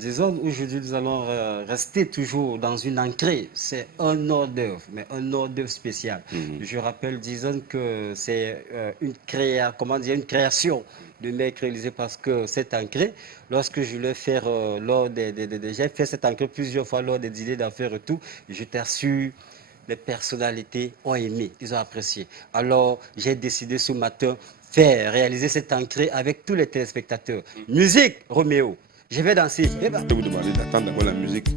Disons, aujourd'hui, nous allons rester toujours dans une entrée. C'est un hors d'œuvre, mais un hors d'œuvre spécial. Je rappelle, disons que c'est comment dire, une création de mec réalisée parce que cette entrée, lorsque je l'ai fait j'ai fait cette entrée plusieurs fois lors des dîners d'affaires et tout, je t'assure, les personnalités ont aimé, ils ont apprécié. Alors, j'ai décidé ce matin réaliser cette entrée avec tous les téléspectateurs. Musique, Roméo. Je vais danser. Eh ben. Je vais vous demander d'attendre d'avoir la musique.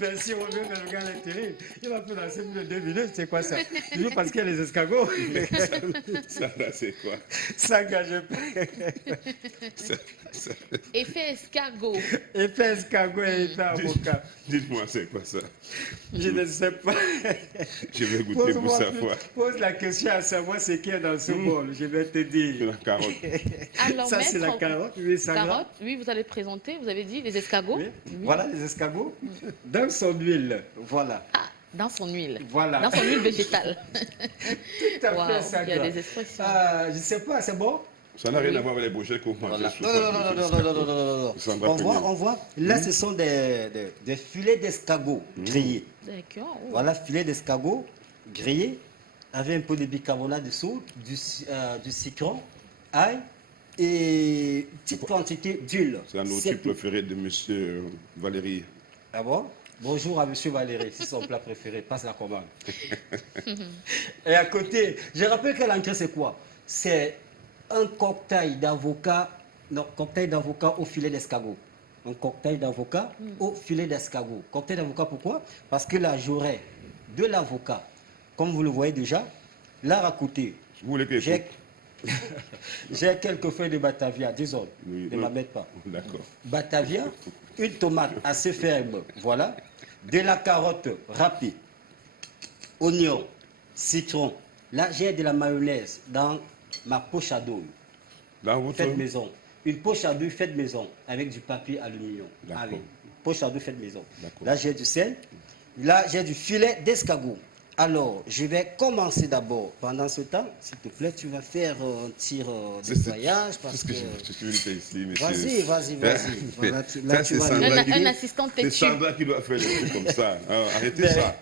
Merci Roméo, mais le gars est terrible. Il va faire danser plus de 2 minutes, c'est quoi ça? Toujours parce qu'il y a les escargots. Ça, là, c'est quoi? Ça gage pas. Ça- Effet escargot. Effet escargot et effet avocat. Dites-moi, c'est quoi ça? Je ne sais pas. Je vais goûter pour savoir. Pose la question à savoir ce qu'il y a dans ce bol. Je vais te C'est dire. la carotte. Alors, Ça, c'est la maître, carotte. Oui, ça carotte, oui, vous allez présenter, vous avez dit les escargots. Oui. Oui. Voilà les escargots. Dans son huile. Voilà. Ah, dans son huile. Voilà. Dans son huile végétale. Tout à Waouh, fait, ça. il y a des expressions. Je ne sais pas, c'est bon? Ça n'a rien à voir avec les brochettes qu'on mange. Voilà. Non. Sandra On voit. Là, ce sont des filets d'escargot grillés. D'accord. Oh. Voilà, filets d'escargot grillés avec un peu de bicarbonate de soude, du citron, ail et une petite quantité d'huile. C'est la nourriture préférée de monsieur Valérie. Ah bon? Bonjour à monsieur Valérie, c'est son plat préféré, passe la commande. Et à côté, je rappelle que l'entrée c'est quoi? C'est un cocktail d'avocat, non, cocktail d'avocat au filet d'escargot. Un cocktail d'avocat au filet d'escargot. Cocktail d'avocat pourquoi? Parce que là j'aurai de l'avocat, comme vous le voyez déjà. Là à côté, Vous voulez que j'ai j'ai quelques feuilles de batavia, disons, Oui, ne m'embête pas. D'accord. Batavia, une tomate assez ferme, voilà, de la carotte râpée, oignon, citron. Là, j'ai de la mayonnaise dans ma poche à douille, Dans votre... faite maison. Une poche à douille faite maison avec du papier aluminium. Ah oui, poche à douille faite maison. Là, j'ai du sel. Là, j'ai du filet d'escargot. Alors, je vais commencer d'abord. Pendant ce temps, s'il te plaît, tu vas faire un tir de voyage. C'est ce que je veux faire ici, monsieur. Vas-y. Voilà, Ça, c'est Sandra Un assistant C'est têtu. Sandra qui doit faire des trucs comme ça. Alors, arrêtez ça.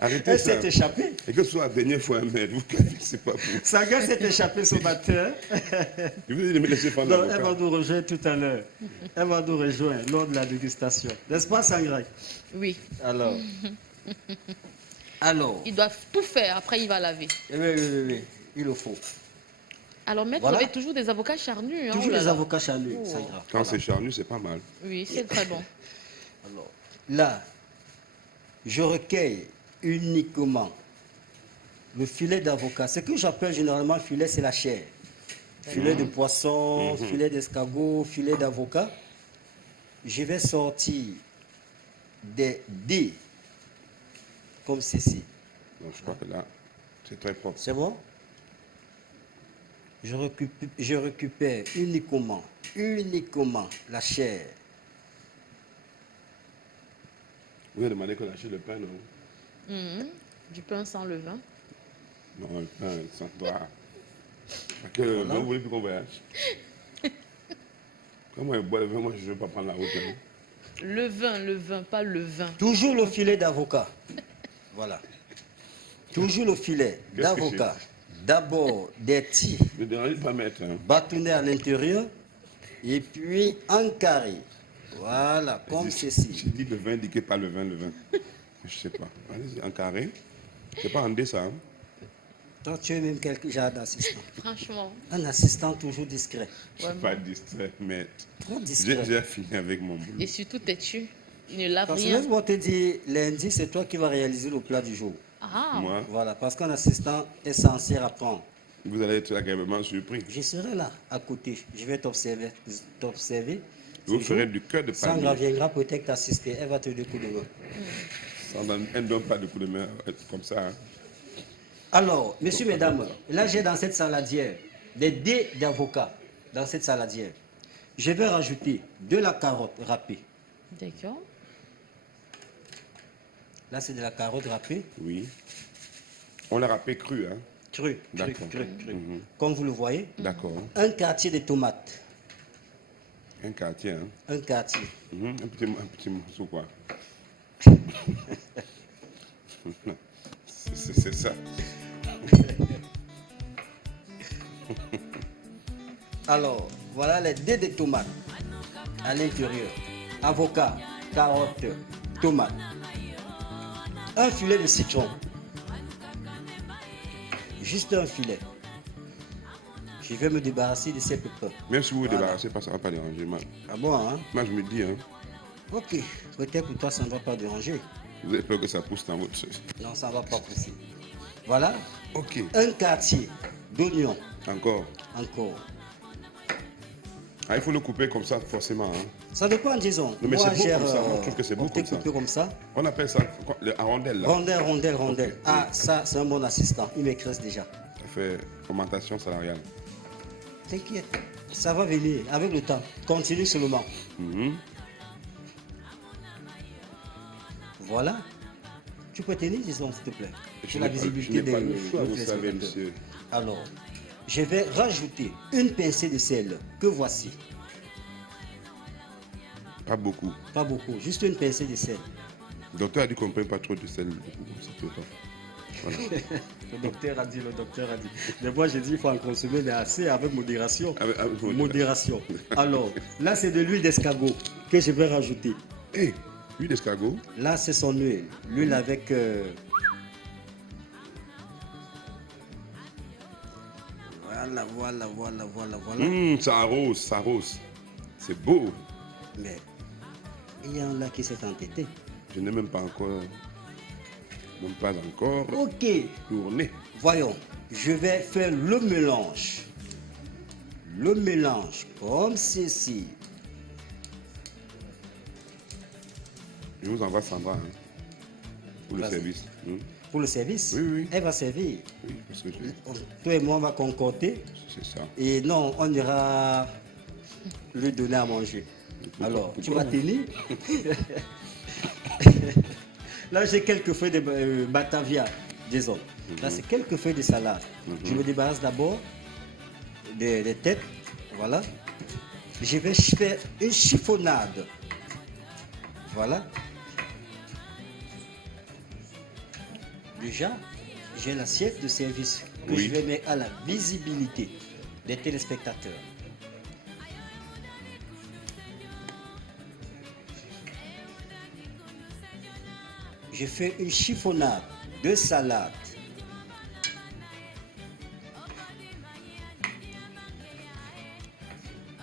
Arrêtez Elle ça. s'est échappée. Et que ce soit la dernière fois, mais vous c'est pas pour. Saga s'est échappée ce matin. Je vous ai dit de me laisser prendre Donc, elle va l'avocat. nous rejoindre tout à l'heure. Elle va nous rejoindre lors de la dégustation. N'est-ce pas, Sangra? Oui. Alors, Ils doivent tout faire, après il va laver. oui, il le faut. Alors, maître, Voilà. vous avez toujours des avocats charnus. Hein, Toujours oh là les là. avocats charnus, Oh. Sangra. Quand c'est charnu, c'est pas mal. Oui, c'est très bon. Alors, là, je recueille uniquement le filet d'avocat. Ce que j'appelle généralement filet, c'est la chair. Filet de poisson, filet d'escargot, filet d'avocat. Je vais sortir des dés comme ceci. Donc, je crois que là, c'est très propre. C'est bon? Je récupère uniquement la chair. Vous avez demandé qu'on achète le pain, non? Du pain sans levain. Non, le pain, sans toi. Parce que le vin, vous voulez plus qu'on voyage. Moi, je bois le vin, moi, je ne veux pas prendre la route. Hein. Le vin, pas le vin. Toujours le filet d'avocat. Voilà. Toujours le filet Qu'est-ce que d'avocat. D'abord des tirs Ne dérangez pas, maître. Hein. bâtonnés à l'intérieur et puis en carré. Voilà, comme ceci. J'ai dit le vin, indiquez pas le vin, le vin. Je ne sais pas. Allez-y, en carré. C'est pas en dé, ça. Hein. Toi, tu es même quelque genre d'assistant. Franchement. Un assistant toujours discret. Je ne suis pas distrait, maître. Trop discret. J'ai fini avec mon boulot. Et surtout têtu. Il ne lave Parce que rien. laisse-moi te dire, lundi, c'est toi qui vas réaliser le plat du jour. Ah, Moi, Voilà, parce qu'un assistant est censé apprendre. vous allez être agréablement surpris. Je serai là, à côté. Je vais t'observer. Vous ce ferez jour. du cœur de Sandra palmier. viendra peut-être t'assister. Elle va te donner coup de main. Elle ne donne pas de coup de main comme ça. Hein. Alors, messieurs, mesdames, là j'ai dans cette saladière des dés d'avocat. Dans cette saladière, je vais rajouter de la carotte râpée. d'accord. Là, c'est de la carotte râpée, Oui. On l'a râpé cru, hein. crue, D'accord. crue. Mhm. Comme vous le voyez, D'accord. un quartier de tomate. Un quartier, hein. Un quartier. Mhm. Un petit morceau, quoi. C'est ça. Alors, voilà les dés de tomates à l'intérieur. Avocat, carotte, tomate. Un filet de citron. Juste un filet. Je vais me débarrasser de ces pépins. Même si vous vous Voilà. débarrassez pas, ça ne va pas déranger. Moi, Ah bon, hein? je me dis, hein, Ok. Peut-être pour toi, ça ne va pas déranger. vous avez peur que ça pousse dans votre chose. Non, ça ne va pas pousser. Voilà. Ok. Un quartier d'oignon. Encore. Encore. Ah, il faut le couper comme ça, forcément. Hein. Ça dépend, disons. Non, mais c'est beau j'ai, comme ça. Moi, je trouve que c'est beau opté comme ça. coupé comme ça. On appelle ça à rondelle, là. Rondelle, rondelle, rondelle. Ok. Ah, ça, c'est un bon assistant. Il m'écrase déjà. Ça fait augmentation salariale. T'inquiète. Ça va venir avec le temps. Continue seulement. Mhm. Voilà. Tu peux tenir, disons, s'il te plaît. Je Pour la n'ai pas- visibilité je n'ai pas des le choix, vous des savez, téléspectateurs. monsieur. Alors, je vais rajouter une pincée de sel que voici. Pas beaucoup. Pas beaucoup, juste une pincée de sel. Le docteur a dit qu'on ne prenne pas trop de sel. Ça peut pas. Voilà. Le docteur a dit. Mais moi, j'ai dit qu'il faut en consommer, mais assez avec modération. Avec Modération. Alors, là, c'est de l'huile d'escargot que je vais rajouter. Hé, huile d'escargot. Là, c'est son huile. L'huile avec... Voilà. Ça arrose, ça arrose. C'est beau. Mais il y en a qui s'est entêté. Je n'ai même pas encore Ok, tourné. voyons. Je vais faire le mélange. Le mélange comme ceci. Je vous envoie Sandra hein, pour le Vas-y. service. Pour le service, Oui, oui. elle va servir. Oui, parce que Toi et moi, on va concocter. c'est ça. Et non, on ira lui donner à manger. Alors, tu vas tenir. Là, j'ai quelques feuilles de batavia, disons. Là, c'est quelques feuilles de salade. Je me débarrasse d'abord des têtes. Voilà. Je vais faire une chiffonnade. Voilà. Déjà, j'ai l'assiette de service que Oui. je vais mettre à la visibilité des téléspectateurs. Je fais une chiffonnade de salade.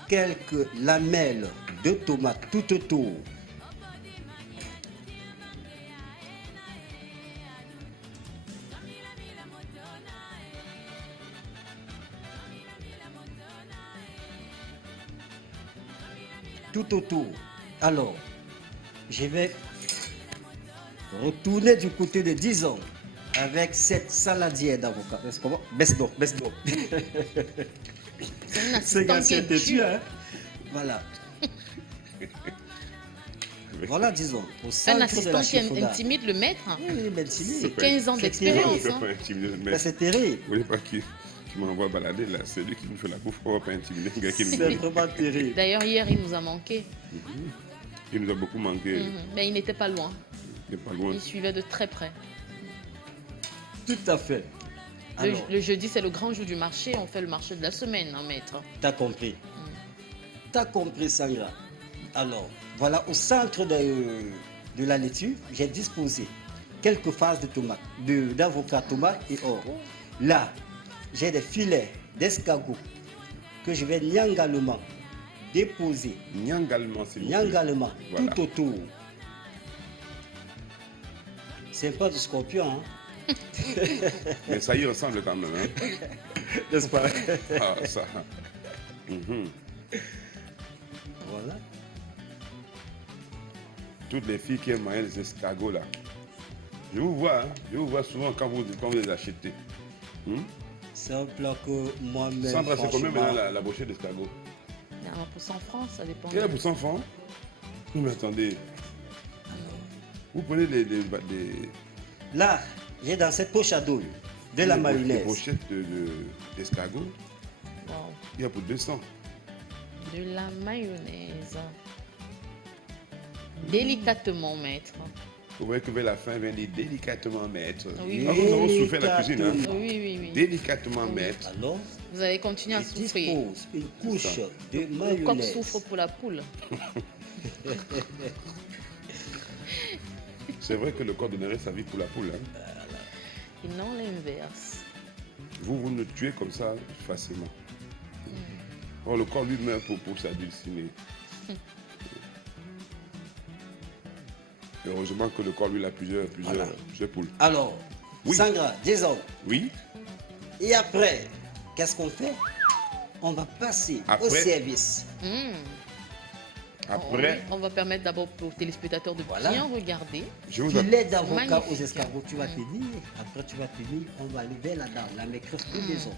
Quelques lamelles de tomates tout autour. Tout autour. Alors, je vais retourner du côté de 10 ans avec cette saladière d'avocat. Comment? Baisse d'eau, baisse d'eau. C'est un C'est assistant qui est têtu, dur. hein? Voilà. Voilà, disons, au Un centre de la assistant qui chiffonnade. intimide le maître. Oui, mais c'est C'est 15 ans C'est d'expérience. terrible. hein. Mais c'est terrible. Vous voulez pas qu'il qui m'envoie balader, là, c'est lui qui nous fait la bouffe. On va pas intimider un gars qui nous C'est vraiment terrible. D'ailleurs, hier, il nous a manqué. Il nous a beaucoup manqué. Mais il n'était pas loin. Il n'est pas loin. Il suivait de très près. Tout à fait. Alors, Le jeudi, c'est le grand jour du marché. On fait le marché de la semaine, hein, maître. t'as compris. T'as compris, Sandra. Alors, voilà, au centre de la laitue, j'ai disposé quelques phases de tomates, d'avocat, tomates et or. Là, j'ai des filets d'escargot que je vais nyangalement déposer, Nyangalement, s'il vous plaît. nyangalement, Voilà. tout autour. C'est pas du scorpion, hein? Mais ça y ressemble quand même. Hein? N'est-ce pas? Ah, ça. Mhm. Voilà. Toutes les filles qui aiment manger les escargots là. Je vous vois, hein? Je vous vois souvent quand vous les achetez. C'est un plat que moi-même. Sandra, c'est combien franchement, maintenant la brochette d'escargot? Il y a 1% francs, ça dépend. Quel est pour 100 francs? Non, mais attendez. Vous prenez des Là, j'ai dans cette poche à dos de la des mayonnaise. brochettes d'escargot. Wow. Il y a pour 200. De la mayonnaise. Délicatement, maître. Vous voyez que vers la fin, vient dire délicatement maître. Oui, Ah, oui. nous avons souffert la cuisine. Hein? Délicatement. Oui, oui, oui. Délicatement maître. Alors, Vous allez continuer à je souffrir. dispose une couche de Le coq mayonnaise. souffre pour la poule. C'est vrai que le corps donnerait sa vie pour la poule. Hein? Et non l'inverse. Vous nous tuez comme ça facilement. Or, le corps lui meurt pour s'adulciner. Heureusement que le corps lui a plusieurs poules. Alors, Oui. Sandra, disons, Oui, et après, qu'est-ce qu'on fait? On va passer au Après. service. après, On va permettre d'abord aux téléspectateurs de Voilà. bien regarder. je vous Filet d'avocat aux Magnifique. escargots, tu vas tenir. Après, tu vas tenir. On va aller vers la dame, la maîtresse de maison.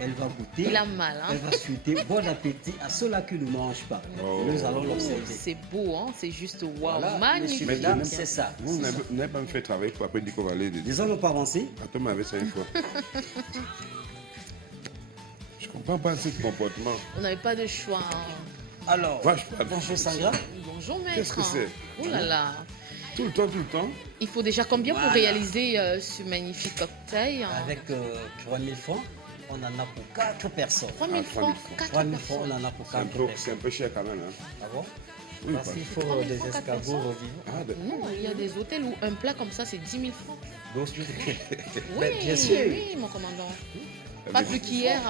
Elle va goûter. Il a mal, hein? Elle va suiter. Bon appétit à ceux-là qui ne mangent pas. Oh. Nous allons Oh, l'observer. c'est beau, hein? C'est juste wow, Voilà, magnifique. messieurs, mesdames, c'est ça. Vous c'est ça. n'avez pas me fait travailler pour après dire qu'on va aller. Disons, nous pas avancer. Attends, m'avait ça une fois. Je comprends pas ce comportement. On n'avait pas de choix. Hein. Alors, Vache, bonjour Sandra. Bonjour, maître. Qu'est-ce que c'est? Oh là là. Tout le temps. Il faut déjà combien Voilà. pour réaliser ce magnifique cocktail, hein? Avec 3000 francs, on en a pour 4 personnes. 3000 Ah, francs, 3000 4 3000 francs, on personnes. en a pour C'est un 4 peu- personnes. c'est un peu cher quand même. Hein? Ah bon? Oui, Parce qu'il faut 3000 des francs, 4 escargots personnes. revivants. Ah, de- Non, il y a des hôtels où un plat comme ça, c'est 10 000 francs. Donc, Oui, bien sûr. oui, mon commandant. Pas plus qu'hier,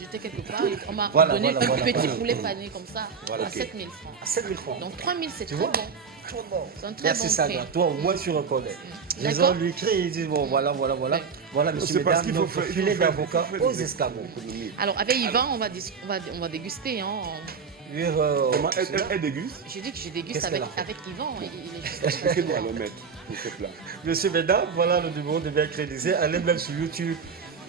j'étais quelque part, et on m'a Voilà, donné voilà, un voilà, petit voilà. poulet pané comme ça Voilà. à Ok. 7 000 francs. à 7000 francs. Donc 3 000, c'est Tu très vois? bon. Trop bon. C'est un très Merci bon Sandra. prix. Toi, au moins, tu reconnais. Les D'accord. gens lui crient, ils disent bon, voilà. Oui. Voilà, monsieur, C'est parce mesdames, qu'il faut notre faire- il faut filet faire- d'avocat il faut faire aux des escargots. économies. Alors, avec Yvan, on va déguster. Hein. Oui, Comment elle déguste? J'ai dit que je déguste Qu'est-ce qu'elle avec, a fait avec Yvan. Il est juste... Expliquez-nous alors, maître, pour ce plat. Monsieur, mesdames, voilà le numéro de mercredisé. Allez même sur YouTube,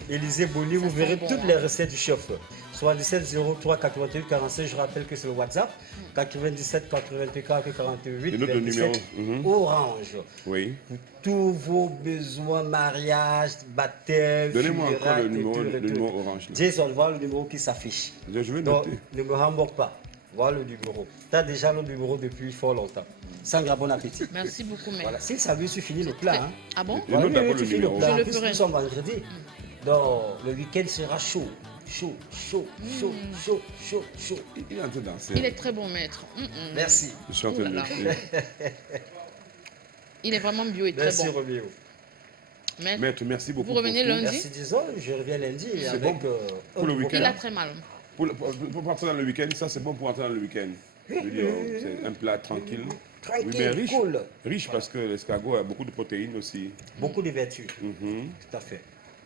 Élisée Boli, vous sent verrez bon, toutes hein. les recettes du chef. 77 03 88 45, je rappelle que c'est le WhatsApp. 97 84 48 Et notre 27, numéro, Orange. Oui. Pour tous vos besoins, mariage, baptême, Donnez-moi encore funérailles le et numéro, tout, et le tout. numéro orange. là. Jason, voilà le numéro qui s'affiche. Je vais Donc, noter. ne me rembourse pas. Voilà le numéro. Tu as déjà le numéro depuis fort longtemps. Sandra, bon appétit. Merci beaucoup, maître. Voilà. Si ça veut, tu finis le plat. Hein. Ah bon? Et note d'abord le tu finis le numéro. plat. Je En le plus, ferai. nous sommes vendredi. Donc, le week-end sera chaud. Chaud. Il est en train de danser. Il est très bon, maître. Merci. Je suis en train Ouh de là le là. faire. Il est vraiment bio et très Merci, bon. Roméo. Maître, Maître, merci beaucoup. Vous revenez pour tout. lundi? Merci, disons. Je reviens lundi avec bon pour le un week-end. il a très mal. Pour partir dans le week-end, ça c'est bon pour entrer dans le week-end. Je veux dire, c'est un plat tranquille. Tranquille, Oui, mais riche. cool. Riche parce que l'escargot a beaucoup de protéines aussi. Beaucoup de vertus. Mhm. Tout à fait.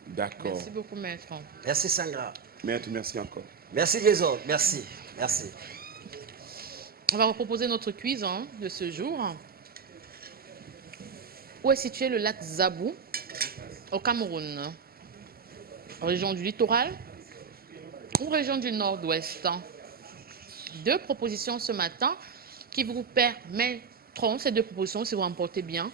D'accord. Merci beaucoup, maître. Merci, Sandra. Maître, merci encore. Merci, Jason. Merci. Merci. On va vous proposer notre quiz hein, de ce jour. Où est situé le lac Zabou au Cameroun? Région du littoral ou région du nord-ouest? Deux propositions ce matin qui vous permettront, ces deux propositions, si vous en portez bien,